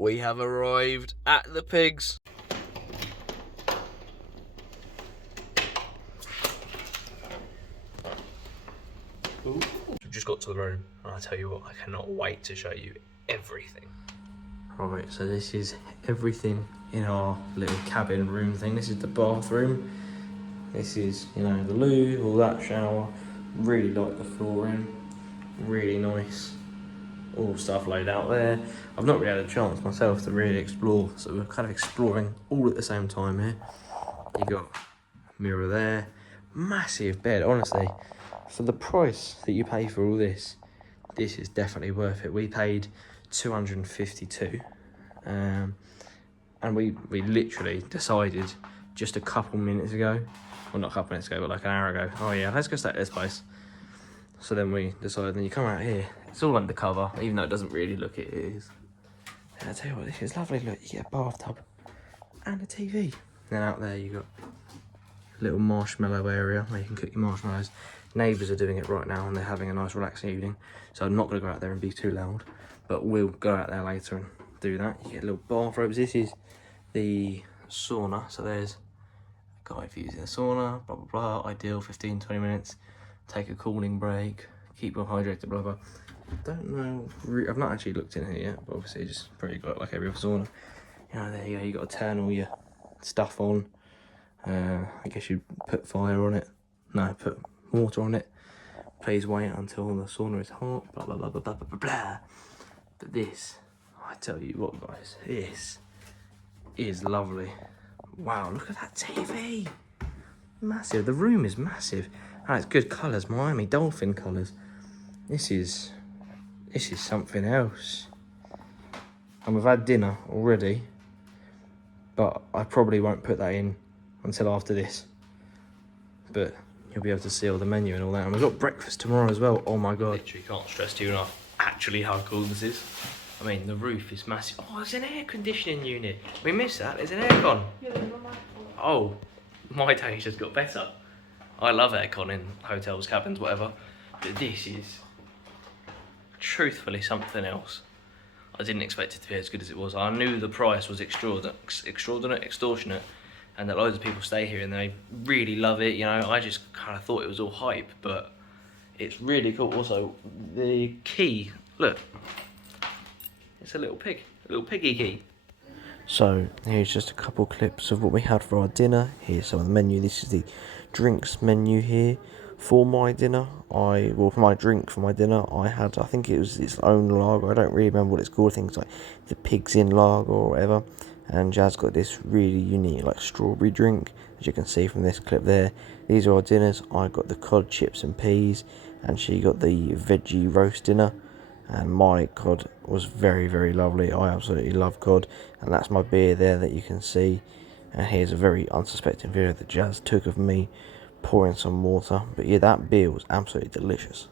we have arrived at the pigs. Ooh. We've just got to the room, and I tell you what, I cannot wait to show you everything. Right, so this is everything in our little cabin room thing. This is the bathroom. This is, you know, the loo, all that, shower. Really like the flooring, really nice. All stuff laid out there. I've not really had a chance myself to really explore, so we're kind of exploring all at the same time here. You got a mirror there, massive bed. Honestly, for the price that you pay for all this, this is definitely worth it. We paid 252, and we literally decided just a couple minutes ago, well not a couple minutes ago, but like an hour ago, oh yeah, let's go stay at this place. So then we decided, then you come out here, it's all undercover, even though it doesn't really look it is. And I tell you what, this is lovely. Look, you get a bathtub and a TV. Then out there you got a little marshmallow area where you can cook your marshmallows. Neighbours are doing it right now and they're having a nice relaxing evening. So I'm not going to go out there and be too loud, but we'll go out there later and do that. You get little bathrobes. This is the sauna. So there's a guy for using the sauna, blah, blah, blah. Ideal 15, 20 minutes. Take a cooling break, keep well hydrated, blah, blah. Don't know, I've not actually looked in here yet, but obviously just probably got like every other sauna. You know, there you go, you got to turn all your stuff on. I guess you put fire on it. No, put water on it. Please wait until the sauna is hot, blah, blah, blah, blah, blah, blah, blah. But this, I tell you what guys, this is lovely. Wow, look at that TV. Massive, the room is massive. Ah, it's good colours, Miami Dolphin colours. This is something else. And we've had dinner already, but I probably won't put that in until after this. But you'll be able to see all the menu and all that. And we've got breakfast tomorrow as well. Oh my god. Literally can't stress to you enough actually how cool this is. I mean, the roof is massive. Oh, there's an air conditioning unit. We missed that. There's an aircon. Yeah, there's one. Oh, my day just got better. I love aircon in hotels, cabins, whatever. But this is truthfully something else. I didn't expect it to be as good as it was. I knew the price was extortionate, and that loads of people stay here and they really love it. You know, I just kind of thought it was all hype, but it's really cool. Also, the key, look, it's a little pig, a little piggy key. So here's just a couple clips of what we had for our dinner. Here's some of the menu. This is the drinks menu here. For my dinner, for my drink for my dinner, I had, I think it was its own lager. I don't really remember what it's called. I think it's like the Pig's Inn lager or whatever. And Jazz got this really unique like strawberry drink, as you can see from this clip there. These are our dinners. I got the cod, chips and peas, and she got the veggie roast dinner. And my cod was very, very lovely. I absolutely love cod. And that's my beer there that you can see. And here's a very unsuspecting video that Jazz took of me pouring some water. But yeah, that beer was absolutely delicious.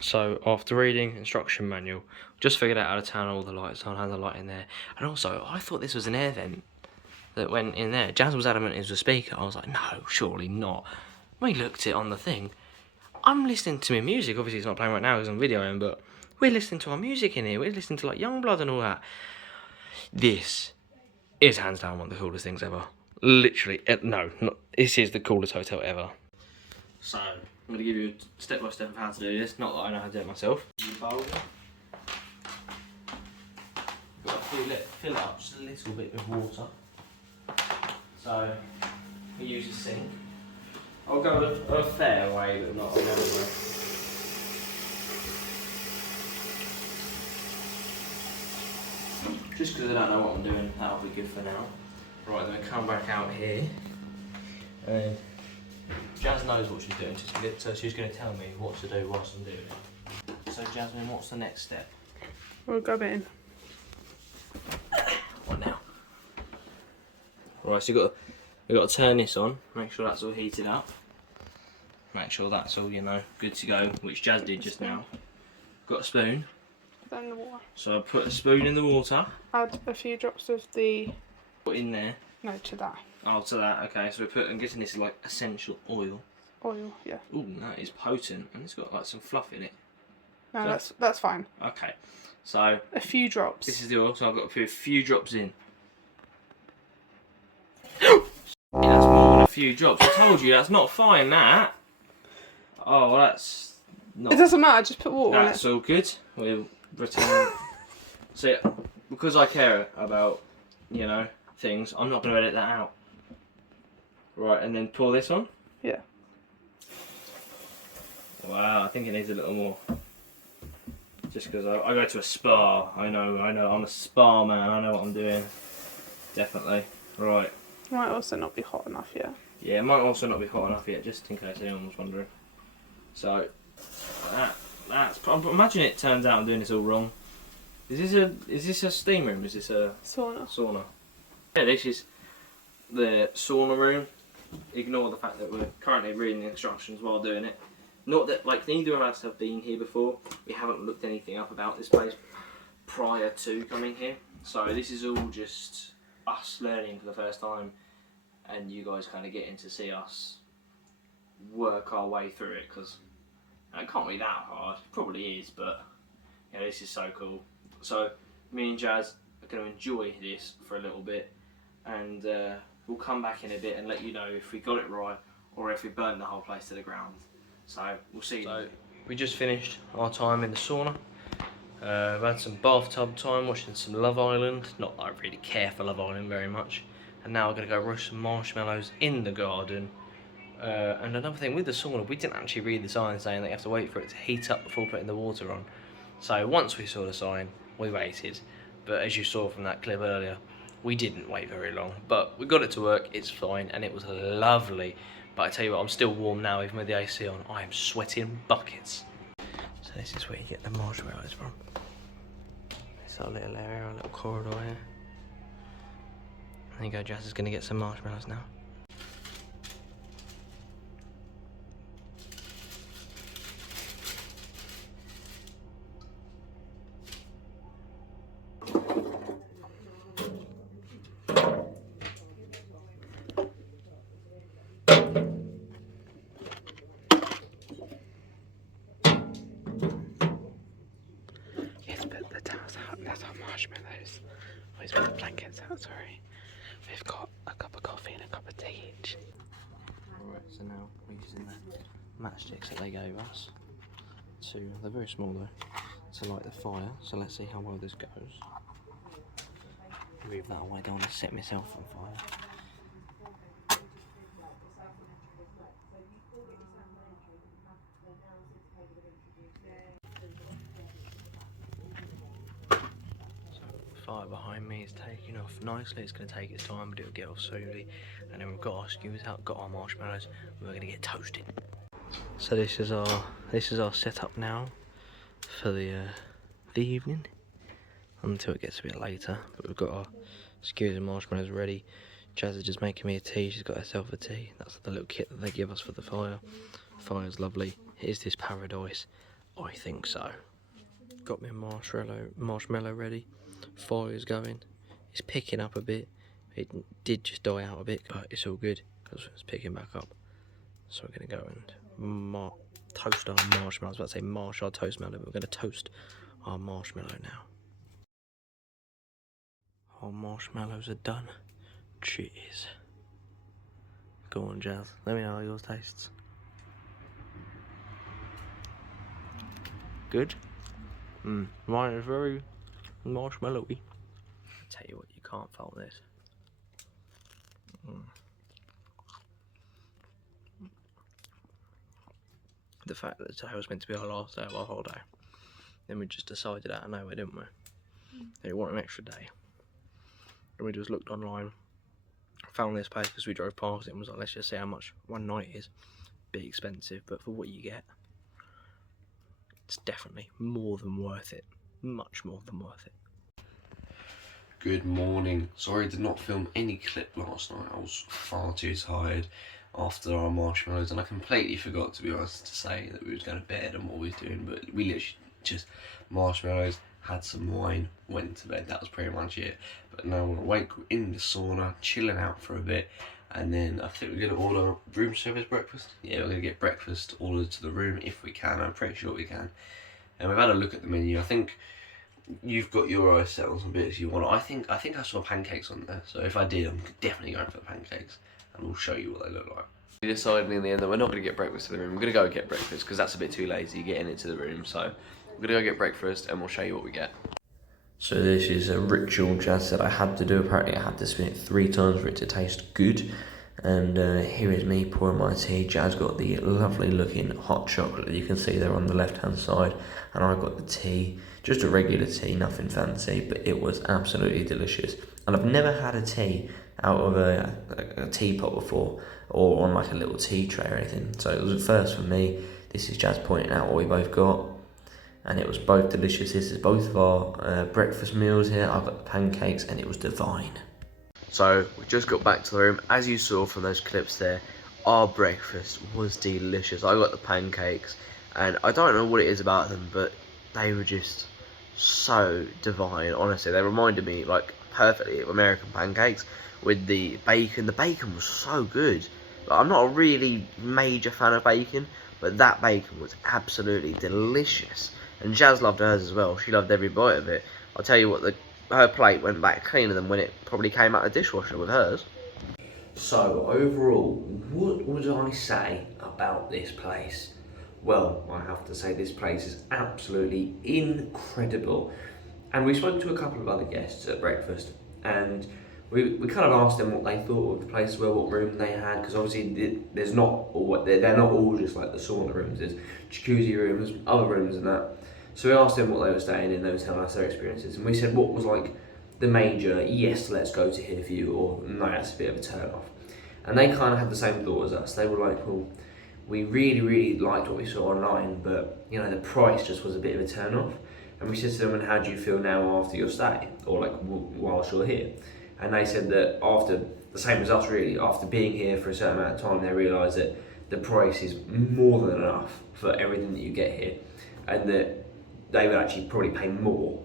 So after reading instruction manual, just figured out how to turn all the lights on, had the light in there. And also, I thought this was an air vent that went in there. Jazz was adamant it was a speaker. I was like, no, surely not. We looked it on the thing. I'm listening to my music. Obviously it's not playing right now because I'm videoing, but we're listening to our music in here. We're listening to like Youngblood and all that. This is hands down one of the coolest things ever. Literally, this is the coolest hotel ever. So, I'm going to give you a step-by-step of how to do this. Not that I know how to do it myself. You've got to fill it up just a little bit with water. So, we use a sink. I'll go a fair way, but not a long way. Just because I don't know what I'm doing, that'll be good for now. Right, then we come back out here. And then Jazz knows what she's doing, so she's going to tell me what to do whilst I'm doing it. So Jasmine, what's the next step? We'll go in. What now? Right, so we've got to turn this on, make sure that's all heated up. Make sure that's all, you know, good to go, which Jazz did just now. Got a spoon. Put that in the water. So I put a spoon in the water. Add a few drops of the... Put in there. No, to that. Oh, to that, okay. So we put, I'm guessing this is like essential oil. Oil, yeah. Ooh, that is potent, and it's got like some fluff in it. No, that's fine. Okay, so A few drops. this is the oil, so I've got to put a few drops in. Yeah, that's more than a few drops. I told you that's not fine. That. Oh, well, that's not. It doesn't matter. Just put water on it. That's all good. We'll return. So, because I care about, you know, things, I'm not going to edit that out. Right, and then pour this on. Yeah. Wow, I think it needs a little more. Just because I go to a spa. I know. I'm a spa man. I know what I'm doing. Definitely. Right. Might also not be hot enough yet. Yeah, it might also not be hot enough yet, just in case anyone was wondering. So, that's. Imagine it turns out I'm doing this all wrong. Is this a steam room? Is this a Sauna. Yeah, this is the sauna room. Ignore the fact that we're currently reading the instructions while doing it. Not that, like, neither of us have been here before. We haven't looked anything up about this place prior to coming here. So this is all just us learning for the first time, and you guys kind of getting to see us work our way through it, because it can't be that hard. It probably is, but yeah, this is so cool. So me and Jazz are going to enjoy this for a little bit, and we'll come back in a bit and let you know if we got it right or if we burnt the whole place to the ground. So we'll see. So we just finished our time in the sauna. We've had some bathtub time, watching some Love Island. Not that I really care for Love Island very much. And now we're going to go roast some marshmallows in the garden. And another thing with the sauna, we didn't actually read the sign saying that you have to wait for it to heat up before putting the water on. So once we saw the sign, we waited. But as you saw from that clip earlier, we didn't wait very long. But we got it to work, it's fine, and it was lovely. But I tell you what, I'm still warm now, even with the AC on. I am sweating buckets. So this is where you get the marshmallows from. It's our little area, our little corridor here. There you go, Jazz is going to get some marshmallows now. That's our marshmallows. We've got the blankets out, sorry. We've got a cup of coffee and a cup of tea each. Alright, so now we're using the matchsticks that they gave us they're very small though, to light the fire. So let's see how well this goes. Move that away, I don't want to set myself on fire. Fire behind me is taking off nicely. It's going to take its time, but it'll get off soonly. And then we've got our skewers out, got our marshmallows, and we're going to get toasted. So this is our setup now for the evening until it gets a bit later. But we've got our skewers and marshmallows ready. Jazz is just making me a tea. She's got herself a tea. That's the little kit that they give us for the fire. Fire's lovely. Is this paradise? I think so. Got me a marshmallow ready. Fire's going. It's picking up a bit. It did just die out a bit, but it's all good because it's picking back up. So we're going to go and toast our marshmallows. I was about to say marsh our toast mellow, but we're going to toast our marshmallow now. Our marshmallows are done. Cheers. Go on, Jazz. Let me know how yours tastes. Good? Mine is very marshmallowy. Tell you what, you can't fault this. The fact that today was meant to be our last day of our holiday, then we just decided out of nowhere, didn't we? That we want an extra day. And we just looked online, found this place because we drove past it and was like, let's just see how much one night is. Bit expensive, but for what you get, it's definitely more than worth it. Much more than worth it. Good morning. Sorry I did not film any clip last night. I was far too tired after our marshmallows, and I completely forgot, to be honest, to say that we was going to bed and what we was doing, but we literally just marshmallows, had some wine, went to bed. That was pretty much it. But now we're awake in the sauna, chilling out for a bit, and then I think we're going to order room service breakfast. Yeah, we're going to get breakfast ordered to the room if we can. I'm pretty sure we can. And we've had a look at the menu. I think you've got your eyes set on some bits you want. I think I saw pancakes on there. So if I did, I'm definitely going for the pancakes, and we'll show you what they look like. We decided in the end that we're not going to get breakfast in the room. We're going to go get breakfast because that's a bit too lazy getting into the room. So we're going to go get breakfast and we'll show you what we get. So this is a ritual Jazz said I had to do. Apparently I had to spin it 3 times for it to taste good. And here is me pouring my tea. Jazz got the lovely looking hot chocolate that you can see there on the left hand side. And I got the tea, just a regular tea, nothing fancy, but it was absolutely delicious. And I've never had a tea out of a teapot before, or on like a little tea tray or anything. So it was a first for me. This is Jazz pointing out what we both got. And it was both delicious. This is both of our breakfast meals here. I got the pancakes and it was divine. So we just got back to the room. As you saw from those clips there, our breakfast was delicious. I got the pancakes and I don't know what it is about them, but they were just so divine. Honestly, they reminded me like perfectly of American pancakes with the bacon. The bacon was so good. Like, I'm not a really major fan of bacon, but that bacon was absolutely delicious. And Jazz loved hers as well. She loved every bite of it. I'll tell you what, her plate went back cleaner than when it probably came out of the dishwasher with hers. So overall, what would I say about this place? Well, I have to say this place is absolutely incredible. And we spoke to a couple of other guests at breakfast, and we kind of asked them what they thought of the place as well, what room they had, because obviously they're not all just like the sauna rooms. There's jacuzzi rooms, other rooms and that. So we asked them what they were staying in. They were telling us their experiences, and we said what was like the major yes, let's go to here for you, or no, that's a bit of a turn off. And they kind of had the same thought as us. They were like, well, we really liked what we saw online, but you know the price just was a bit of a turn off. And we said to them, and how do you feel now after your stay, or like whilst you're here? And they said that after, the same as us really, after being here for a certain amount of time, they realised that the price is more than enough for everything that you get here, and that they would actually probably pay more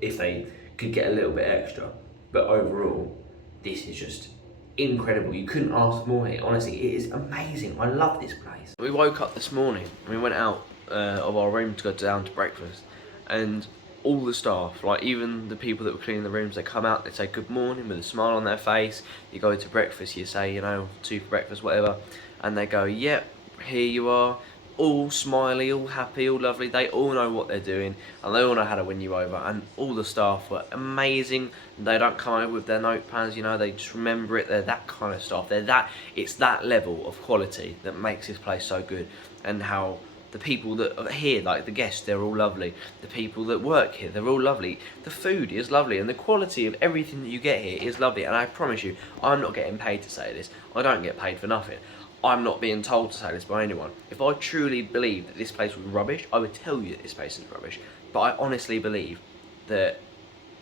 if they could get a little bit extra. But overall, this is just incredible. You couldn't ask more here. Honestly, it is amazing. I love this place. We woke up this morning and we went out of our room to go down to breakfast, and all the staff, like even the people that were cleaning the rooms, they come out, they say good morning with a smile on their face. You go to breakfast, you say, you know, 2 for breakfast, whatever, and they go, yep, here you are, all smiley, all happy, all lovely. They all know what they're doing, and they all know how to win you over. And all the staff were amazing. They don't come over with their notepads, you know, they just remember it. They're that kind of staff. It's that level of quality that makes this place so good. And how the people that are here, like the guests, they're all lovely. The people that work here, they're all lovely. The food is lovely, and the quality of everything that you get here is lovely. And I promise you, I'm not getting paid to say this. I don't get paid for nothing. I'm not being told to say this by anyone. If I truly believed that this place was rubbish, I would tell you that this place is rubbish. But I honestly believe that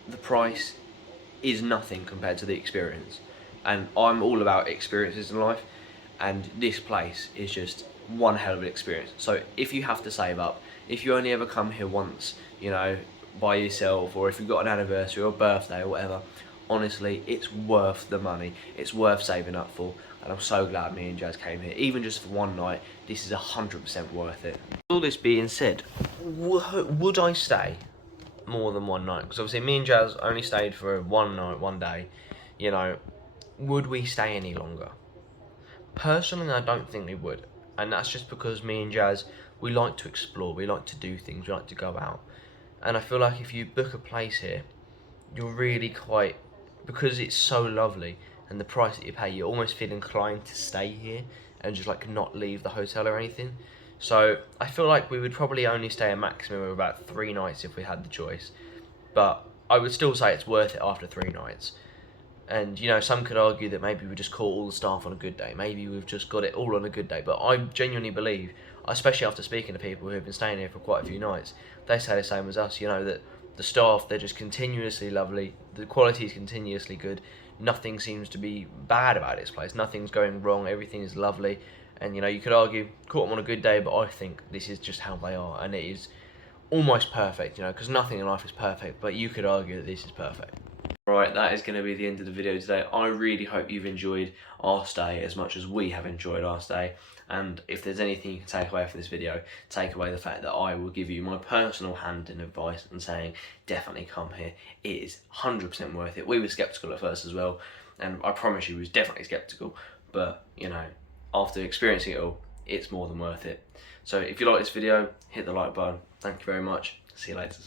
the price is nothing compared to the experience. And I'm all about experiences in life, and this place is just one hell of an experience. So if you have to save up, if you only ever come here once, you know, by yourself, or if you've got an anniversary or birthday or whatever, honestly, it's worth the money. It's worth saving up for. And I'm so glad me and Jazz came here. Even just for one night, this is 100% worth it. All this being said, would I stay more than one night? Because obviously me and Jazz only stayed for one night, one day. You know, would we stay any longer? Personally, I don't think we would. And that's just because me and Jazz, we like to explore, we like to do things, we like to go out. And I feel like if you book a place here, you're really quite, because it's so lovely, and the price that you pay, you almost feel inclined to stay here and just like not leave the hotel or anything. So I feel like we would probably only stay a maximum of about 3 nights if we had the choice. But I would still say it's worth it after 3 nights. And you know, some could argue that maybe we just caught all the staff on a good day. Maybe we've just got it all on a good day. But I genuinely believe, especially after speaking to people who have been staying here for quite a few nights, they say the same as us, you know, that the staff, they're just continuously lovely. The quality is continuously good. Nothing seems to be bad about this place. Nothing's going wrong. Everything is lovely. And you know, you could argue, caught them on a good day, but I think this is just how they are. And it is almost perfect, you know, because nothing in life is perfect. But you could argue that this is perfect. Right, that is going to be the end of the video today. I really hope you've enjoyed our stay as much as we have enjoyed our stay. And if there's anything you can take away from this video, take away the fact that I will give you my personal hand in advice and saying, definitely come here. It is 100% worth it. We were sceptical at first as well, and I promise you we was definitely sceptical. But, you know, after experiencing it all, it's more than worth it. So if you like this video, hit the like button. Thank you very much. See you later.